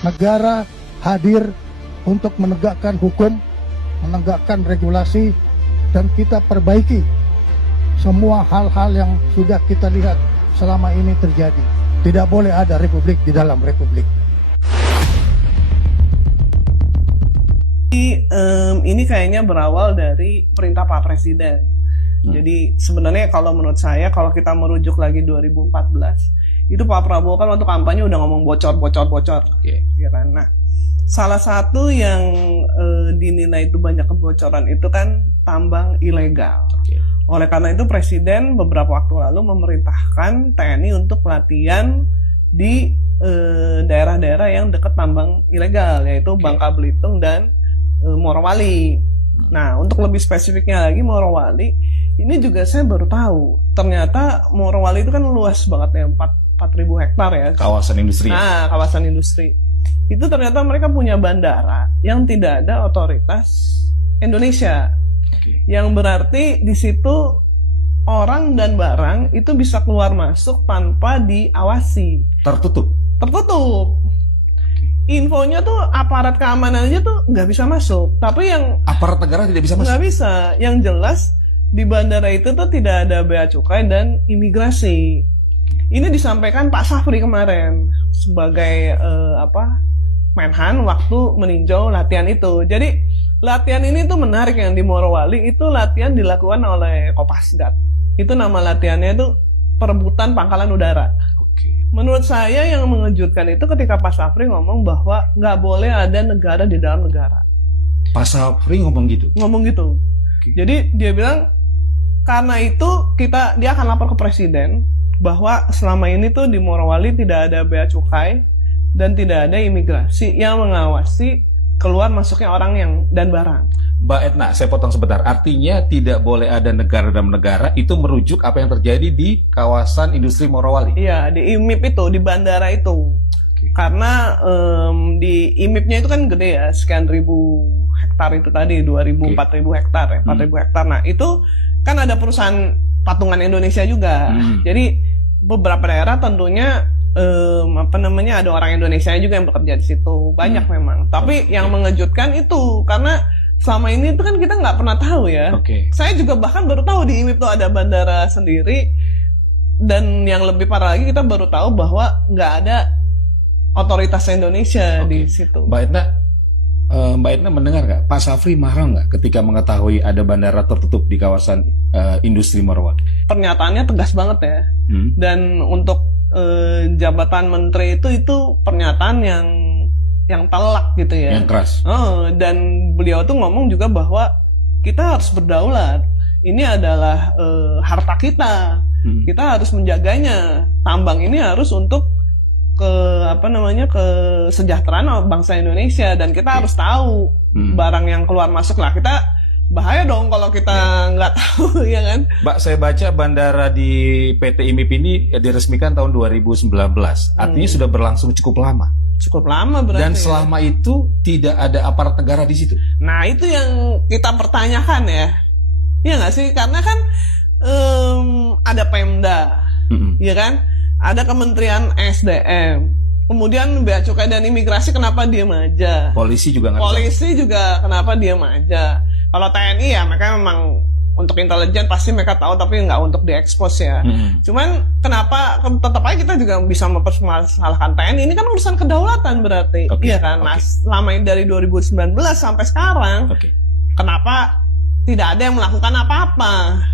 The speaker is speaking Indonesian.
Negara hadir untuk menegakkan hukum, menegakkan regulasi, dan kita perbaiki semua hal-hal yang sudah kita lihat selama ini terjadi. Tidak boleh ada republik di dalam republik. Ini kayaknya berawal dari perintah Pak Presiden. Jadi sebenarnya kalau menurut saya, kalau kita merujuk lagi 2014, itu Pak Prabowo kan waktu kampanye udah ngomong bocor. Ya kan? Nah, salah satu yang dinilai itu banyak kebocoran itu kan tambang ilegal. Oleh karena itu Presiden beberapa waktu lalu memerintahkan TNI untuk latihan di daerah-daerah yang dekat tambang ilegal, yaitu Bangka Belitung dan Morowali. Nah, untuk lebih spesifiknya lagi Morowali, ini juga saya baru tahu. Ternyata Morowali itu kan luas banget ya, 4.000 hektar ya. Kawasan industri. Nah, kawasan industri. Itu ternyata mereka punya bandara yang tidak ada otoritas Indonesia. Yang berarti di situ orang dan barang itu bisa keluar masuk tanpa diawasi. Tertutup. Infonya tuh aparat keamanan aja tuh nggak bisa masuk. Tapi yang Aparat negara tidak bisa masuk. nggak bisa. Yang jelas di bandara itu tuh tidak ada bea cukai dan imigrasi. Ini disampaikan Pak Safri kemarin sebagai Menhan waktu meninjau latihan itu. Jadi latihan ini tuh menarik, yang di Morowali itu latihan dilakukan oleh Kopasgat. Itu nama latihannya itu perebutan pangkalan udara. Menurut saya yang mengejutkan itu ketika Pak Safri ngomong bahwa nggak boleh ada negara di dalam negara. Pak Safri ngomong gitu? Ngomong gitu. Jadi dia bilang karena itu dia akan lapor ke Presiden bahwa selama ini tuh di Morowali tidak ada bea cukai dan tidak ada imigrasi yang mengawasi keluar masuknya orang dan barang. Mbak Etna, saya potong sebentar. Artinya tidak boleh ada negara dalam negara, itu merujuk apa yang terjadi di kawasan industri Morowali? Iya, di IMIP itu, di bandara itu. Karena di IMIP-nya itu kan gede ya, sekian ribu hektar itu tadi, 4.000 hektar ya, 4.000 hektar. Nah, itu kan ada perusahaan patungan Indonesia juga. Jadi beberapa daerah tentunya ada orang Indonesia juga yang bekerja di situ. Banyak memang. Tapi yang mengejutkan itu karena selama ini itu kan kita nggak pernah tahu ya. Saya juga bahkan baru tahu di IMIP itu ada bandara sendiri, dan yang lebih parah lagi kita baru tahu bahwa nggak ada otoritas Indonesia di situ. Mbak Etna mendengar nggak? Pak Safri marah nggak ketika mengetahui ada bandara tertutup di kawasan industri Morowali? Pernyataannya tegas banget ya. Dan untuk jabatan menteri itu pernyataan yang telak gitu ya. Yang keras. Dan beliau tuh ngomong juga bahwa kita harus berdaulat. Ini adalah harta kita. Kita harus menjaganya. Tambang ini harus untuk kesejahteraan bangsa Indonesia, dan kita harus tahu barang yang keluar masuk lah. Kita bahaya dong kalau kita nggak tahu, ya kan? Mbak, saya baca bandara di PT IMIP ini diresmikan tahun 2019. Artinya sudah berlangsung cukup lama. Cukup lama berarti. Dan selama itu tidak ada aparat negara di situ. Nah, itu yang kita pertanyakan ya. Iya nggak sih? Karena kan ada Pemda, ya kan? Ada Kementerian SDM. Kemudian bea cukai dan imigrasi kenapa diam aja? Polisi juga nggak. Polisi juga kenapa diam aja? Kalau TNI ya mereka memang untuk intelijen pasti mereka tahu, tapi nggak untuk diekspos ya. Cuman kenapa tetap aja kita juga bisa mempermasalahkan TNI? Ini kan urusan kedaulatan berarti, iya kan? Nah, selama ini dari 2019 sampai sekarang, kenapa tidak ada yang melakukan apa-apa?